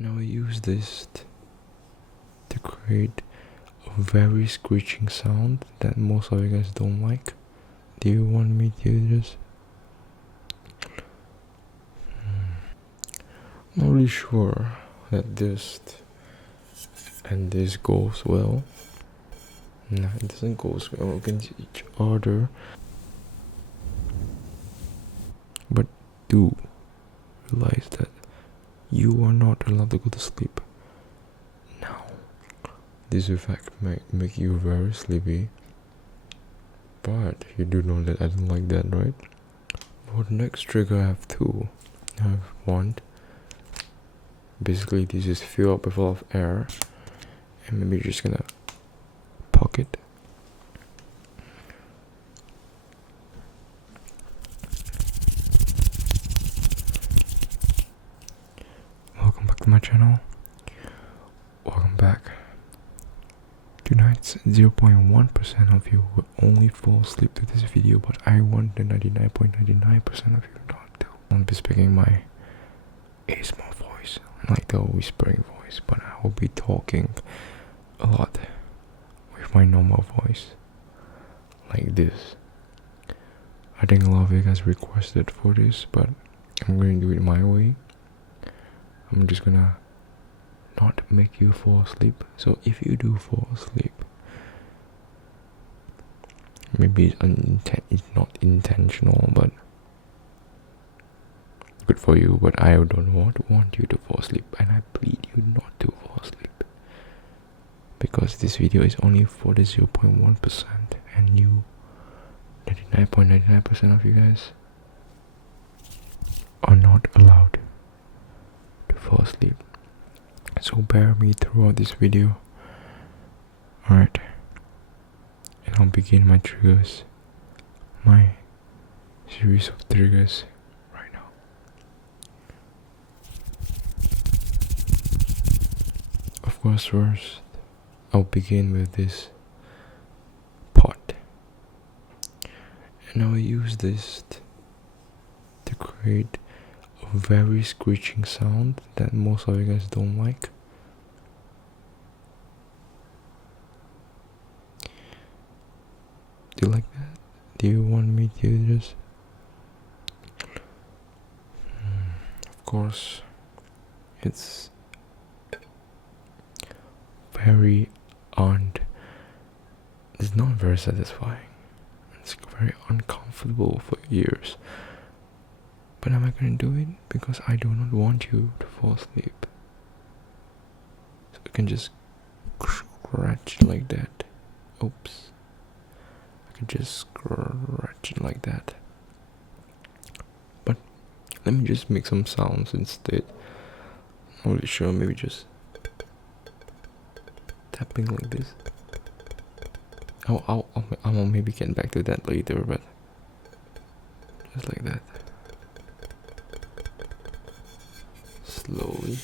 And I will use this to create a very screeching sound that most of you guys don't like. Do you want me to just... I'm not really sure that this and this goes well. No, it doesn't go well against each other. But do realize that you are not allowed to go to sleep now. This effect might make you very sleepy, but you do know that I don't like that, right? For the next trigger I have two. I have one. Basically this is fill up with a lot of air, and maybe you're just gonna pocket. Welcome back to my channel. Welcome back. Tonight's 0.1% of you will only fall asleep to this video, but I want the 99.99% of you not to. I'll be speaking my ASMR voice, like the whispering voice, but I will be talking a lot with my normal voice, like this. I think a lot of you guys requested for this, but I'm going to do it my way. I'm just gonna not make you fall asleep. So if you do fall asleep, maybe it's not intentional, but good for you. But I don't want you to fall asleep, and I plead you not to fall asleep, because this video is only for the 0.1%, and you 99.99% of you guys are not allowed to fall asleep. So bear me throughout this video. Alright, and I'll begin my triggers, my series of triggers right now. Of course, first I'll begin with this pot, and I'll use this to create a very screeching sound that most of you guys don't like. Do you like that? Do you want me to just... Of course, it's very it's not very satisfying. It's very uncomfortable for ears. But am I going to do it? Because I do not want you to fall asleep. So I can just scratch like that. Oops. I can just scratch it like that. But let me just make some sounds instead. I'm not really sure, maybe just tapping like this. I'll maybe get back to that later, but just like that. Slowly.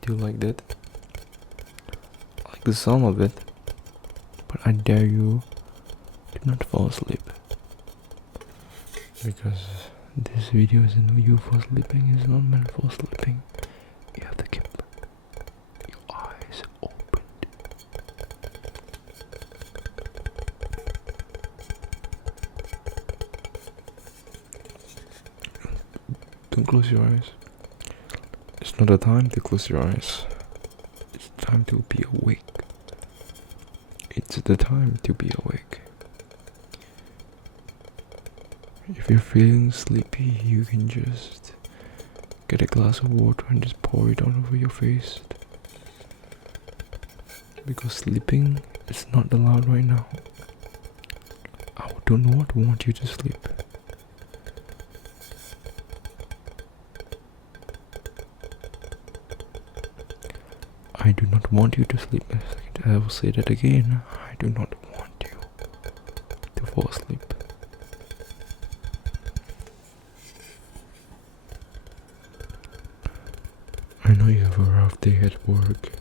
Do you like that? I like the sound of it, but I dare you to not fall asleep, because this video isn't you for sleeping. It's not meant for sleeping. You have to keep your eyes open. Don't close your eyes. It's not a time to close your eyes. It's time to be awake. It's the time to be awake. If you're feeling sleepy, you can just get a glass of water and just pour it all over your face. Because sleeping is not allowed right now. I do not want you to sleep. I do not want you to sleep. I will say that again. I do not want you to fall asleep. I know you have a rough day at work.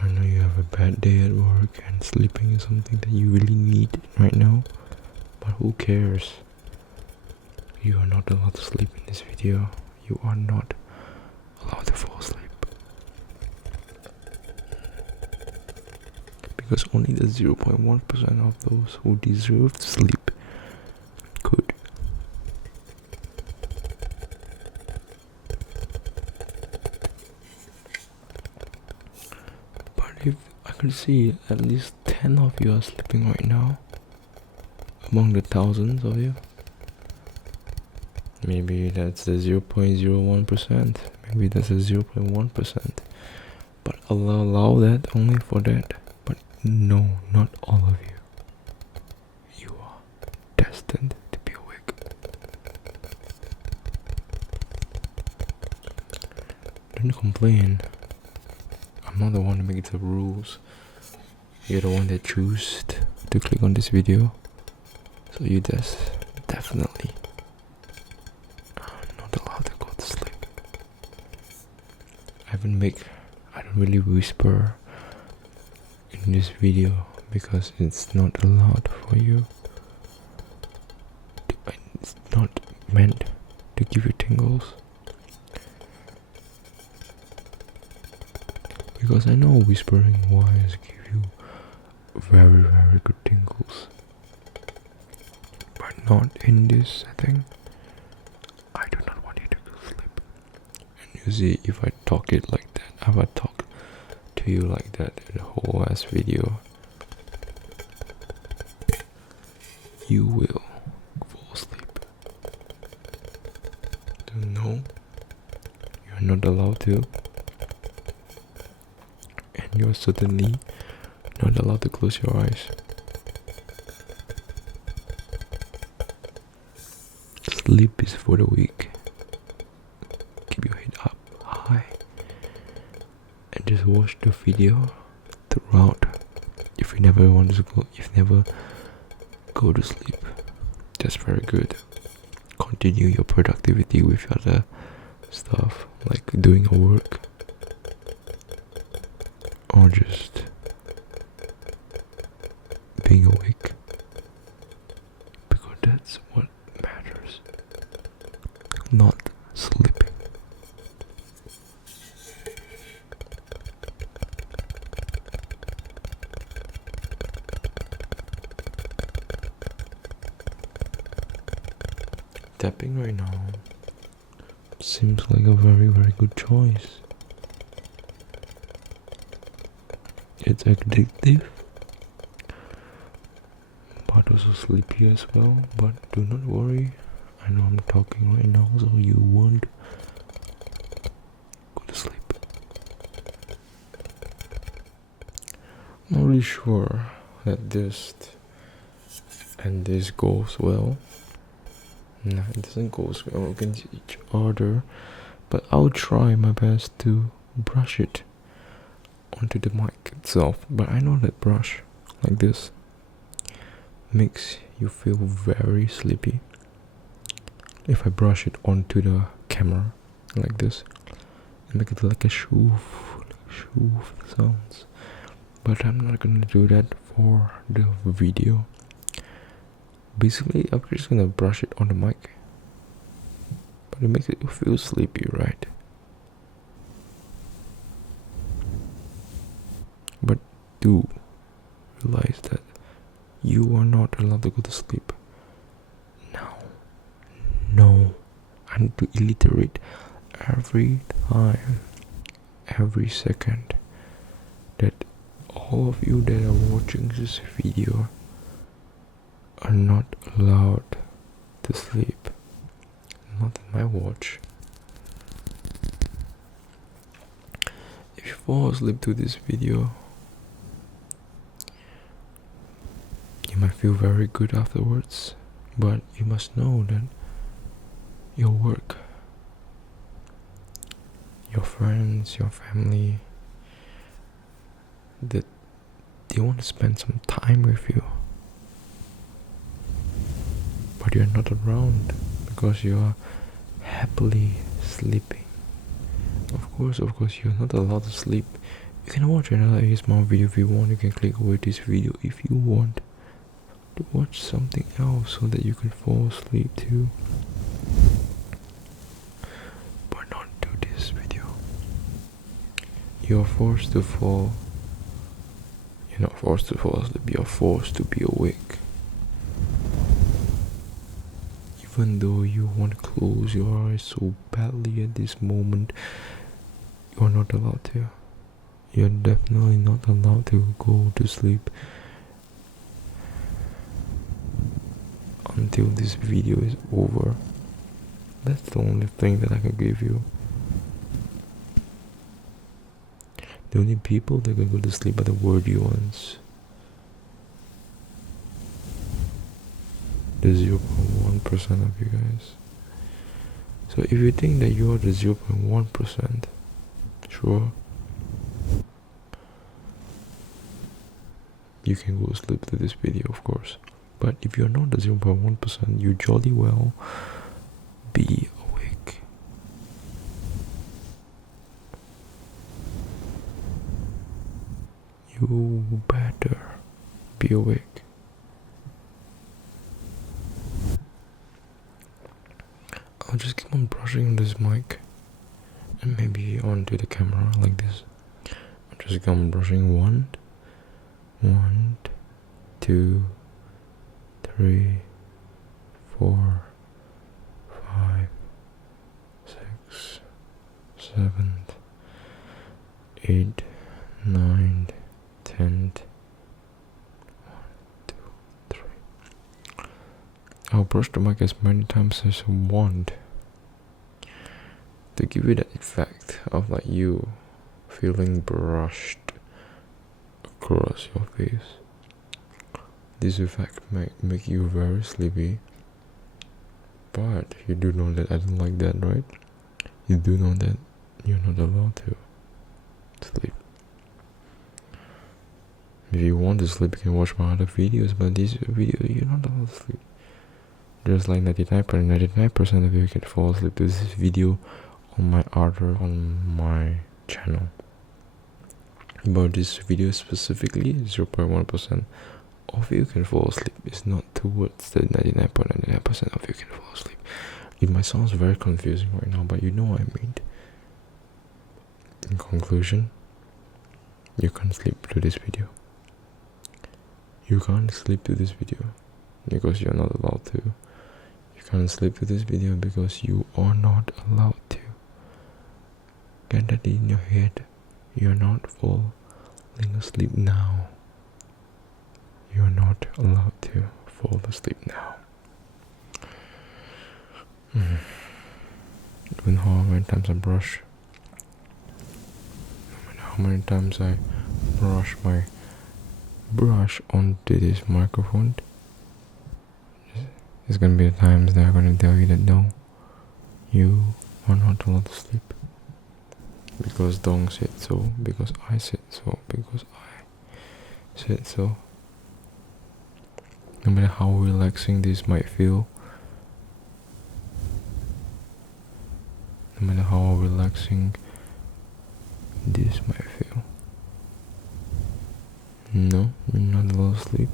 I know you have a bad day at work, and sleeping is something that you really need right now. But who cares? You are not allowed to sleep in this video. You are not allowed to fall asleep. Because only the 0.1% of those who deserve to sleep could. But if I could see at least 10 of you are sleeping right now, among the thousands of you, maybe that's the 0.01%, maybe that's the 0.1%, but I'll allow that only for that. But no, not all of you. You are destined to be awake. Don't complain. I'm not the one to make the rules. You're the one that choose to click on this video. So you definitely are not allowed to go to sleep. I don't really whisper in this video because it's not allowed for you. It's not meant to give you tingles. Because I know whispering wise give you very, very good tingles. But not in this setting. I do not want you to go sleep. And you see, if I talk it like that, if I talk to you like that in the whole ass video, you will fall asleep. So no, you're not allowed to. And you're certainly not allowed to close your eyes. Sleep is for the weak. Keep your head up high and just watch the video throughout. If you never go to sleep, that's very good. Continue your productivity with other stuff like doing your work or just being awake, because that's what matters, not sleeping. Tapping right now seems like a very, very good choice. It's addictive, but also sleepy as well. But do not worry, I know I'm talking right now, so you won't go to sleep. I'm not really sure that this goes well. No, it doesn't go well against each other, but I'll try my best to brush it onto the mic itself. But I know that brush like this makes you feel very sleepy. If I brush it onto the camera like this, I make it like a shoof sounds. But I'm not gonna do that for the video. Basically, I'm just gonna brush it on the mic, but it makes it feel sleepy, right? But do realize that you are not allowed to go to sleep now. No, I need to iterate every time, every second, that all of you that are watching this video are not allowed to sleep. Not in my watch. If you fall asleep to this video, you might feel very good afterwards, but you must know that your work, your friends, your family, that they want to spend some time with you, but you're not around because you are happily sleeping. Of course, you're not allowed to sleep. You can watch another ASMR video if you want. You can click away this video if you want to watch something else so that you can fall asleep too. you're forced to fall. You're not forced to fall asleep, you're forced to be awake. Even though you want to close your eyes so badly at this moment, you're not allowed to. You're definitely not allowed to go to sleep until this video is over. That's the only thing that I can give you. The only people that can go to sleep are the worthy ones. The 0.1% of you guys. So if you think that you are the 0.1%, sure, you can go to sleep to this video, of course. But if you're not the 0.1%, you jolly well be awake. You better be awake. I'll just keep on brushing this mic and maybe onto the camera like this. I'll just keep on brushing 1, 2, 3, 4, 5, 6, 7, 8, 9, 10. 1, 2, 3. I'll brush the mic as many times as I want to give you that effect of like you feeling brushed across your face. This effect might make you very sleepy, but you do know that I don't like that, right? You do know that you're not allowed to sleep. If you want to sleep, you can watch my other videos, but this video, you're not allowed to sleep. Just like 99% of you can fall asleep to this video on my channel. But this video specifically, 0.1% of you can fall asleep. It's not towards the 99.99% of you can fall asleep. It might sound very confusing right now, but you know what I mean. In conclusion, you can't sleep to this video. You can't sleep to this video because you're not allowed to. You can't sleep to this video because you are not allowed to. Get that in your head. You're not falling asleep now. You're not allowed to fall asleep now. Even how many times I brush, how many times I brush onto this microphone, there's gonna be times that I'm gonna tell you that no, you are not allowed to sleep. Because Dong said so, because I said so, because I said so. No matter how relaxing this might feel, no matter how relaxing this might feel, no, you're not allowed to sleep.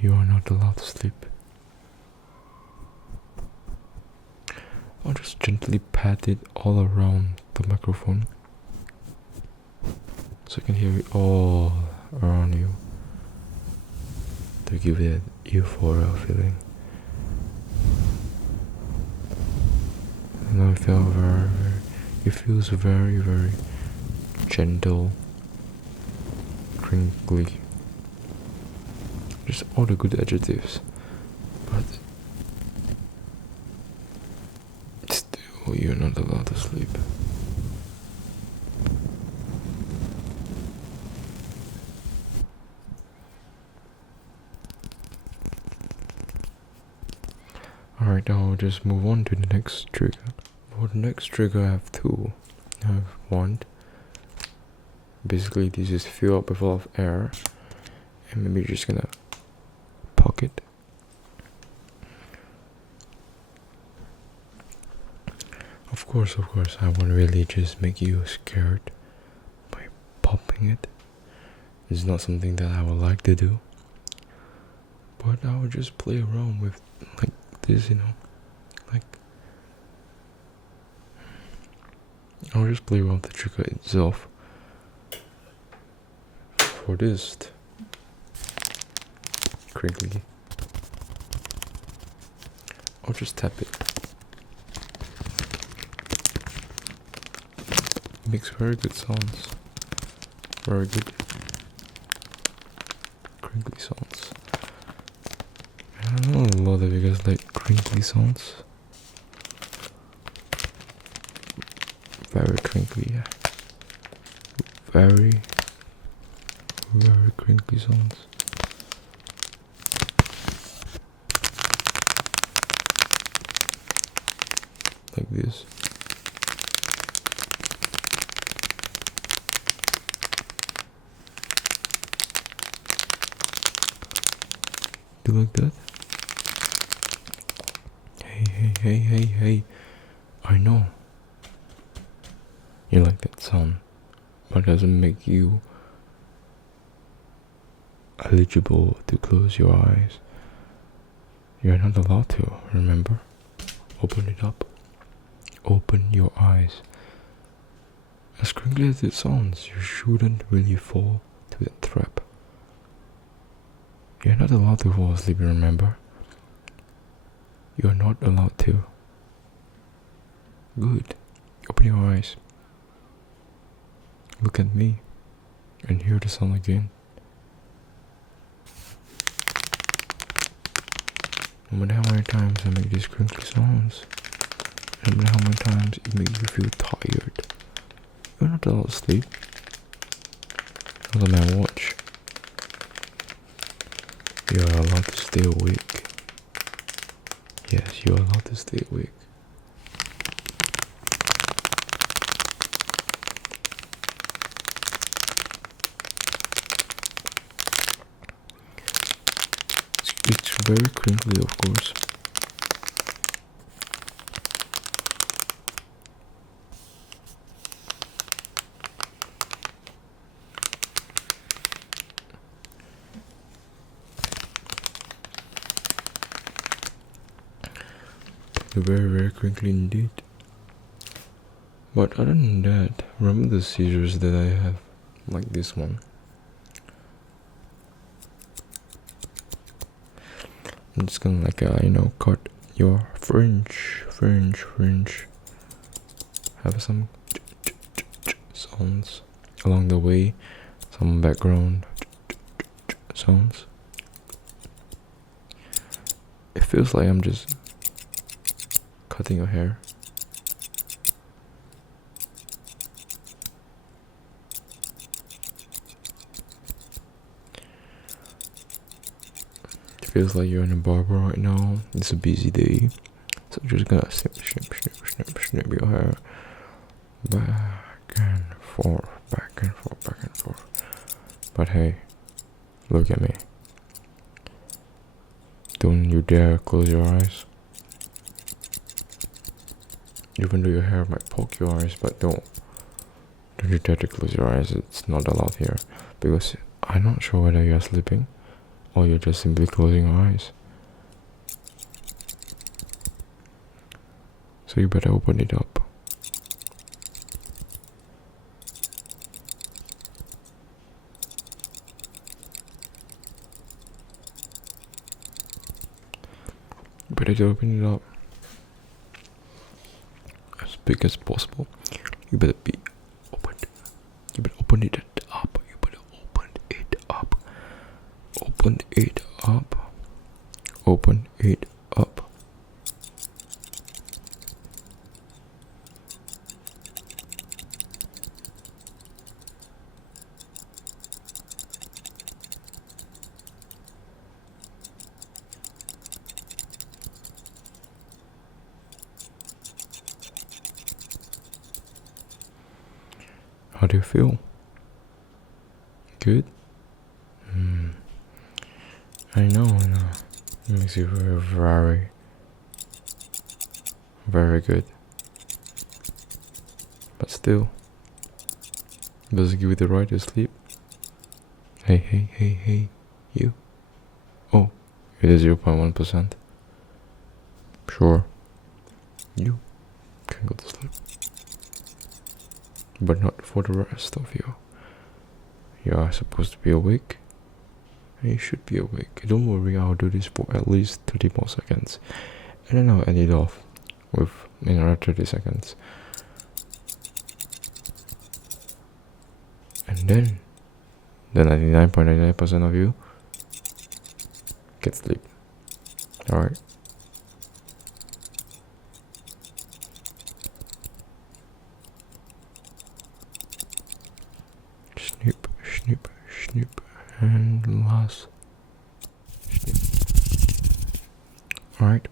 You are not allowed to sleep. I'll just gently pat it all around the microphone so you can hear it all around you to give it that euphoria feeling. And I feel it feels very, very gentle, crinkly, just all the good adjectives, but still you're not allowed to sleep. Alright, now I'll just move on to the next trigger. For the next trigger I have two. I have one. Basically this is fill up with a lot of air, and maybe you're just gonna pocket. Of course, I won't really just make you scared by popping it. It's not something that I would like to do. But I would just play around with like this, like I'll just play around the trigger itself. For this crinkly, I'll just tap it. It makes very good sounds. Very good crinkly sounds. I don't know a lot of you guys like crinkly sounds. Very crinkly, yeah. Very crinkly sounds. Like this. Do you like that? Hey. I know you like that sound, but it doesn't make you eligible to close your eyes. You're not allowed to, remember? Open it up. Open your eyes. As crinkly as it sounds, you shouldn't really fall to that trap. You're not allowed to fall asleep, remember? You're not allowed to. Good. Open your eyes. Look at me and hear the sound again. No matter how many times I make these crinkly sounds, no matter how many times it makes you feel tired, you're not allowed to sleep. Not on my watch. You are allowed to stay awake. Yes, you are allowed to stay awake. It's very crinkly, of course. Very crinkly indeed. But other than that, remember the scissors that I have, like this one? I'm just gonna cut your fringe. Have some sounds along the way, some background sounds. It feels like I'm just cutting your hair. It feels like you're in a barber right now. It's a busy day, so you're just gonna snip your hair back and forth. But hey, look at me. Don't you dare close your eyes. Even though your hair might poke your eyes, but don't you dare to close your eyes. It's not allowed here, because I'm not sure whether you're sleeping or you're just simply closing your eyes. So you better open it up. You better open it up as big as possible. You better be open. You better open it up. You better open it up. Open it up. Open it up. How do you feel? Good? I know. It makes you feel very good. But still, does it give you the right to sleep? Hey, you. Oh, it is 0.1%. Sure, you can go to sleep. but not for the rest of you. You are supposed to be awake, and you should be awake. Don't worry, I'll do this for at least 30 more seconds, and then I'll end it off with another 30 seconds. And then the 99.99% of you get sleep. Alright? Snoop, snoop, snoop, and last snoop. Alright,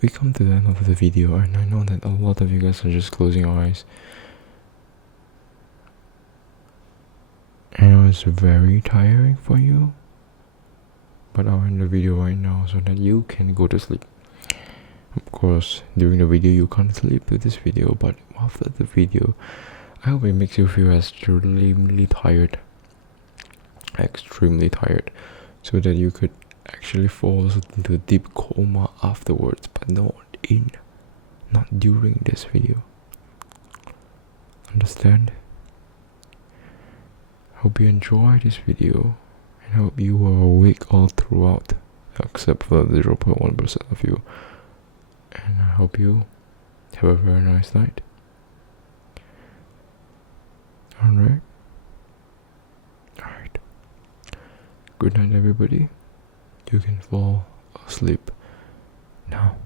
we come to the end of the video, and I know that a lot of you guys are just closing your eyes. I know it's very tiring for you, but I'll end the video right now so that you can go to sleep. Of course, during the video you can't sleep with this video, but after the video, I hope it makes you feel extremely tired, so that you could actually fall into a deep coma afterwards, but not during this video. Understand? Hope you enjoyed this video, and hope you were awake all throughout, except for the 0.1% of you. And I hope you have a very nice night. Alright. Good night, everybody. You can fall asleep now.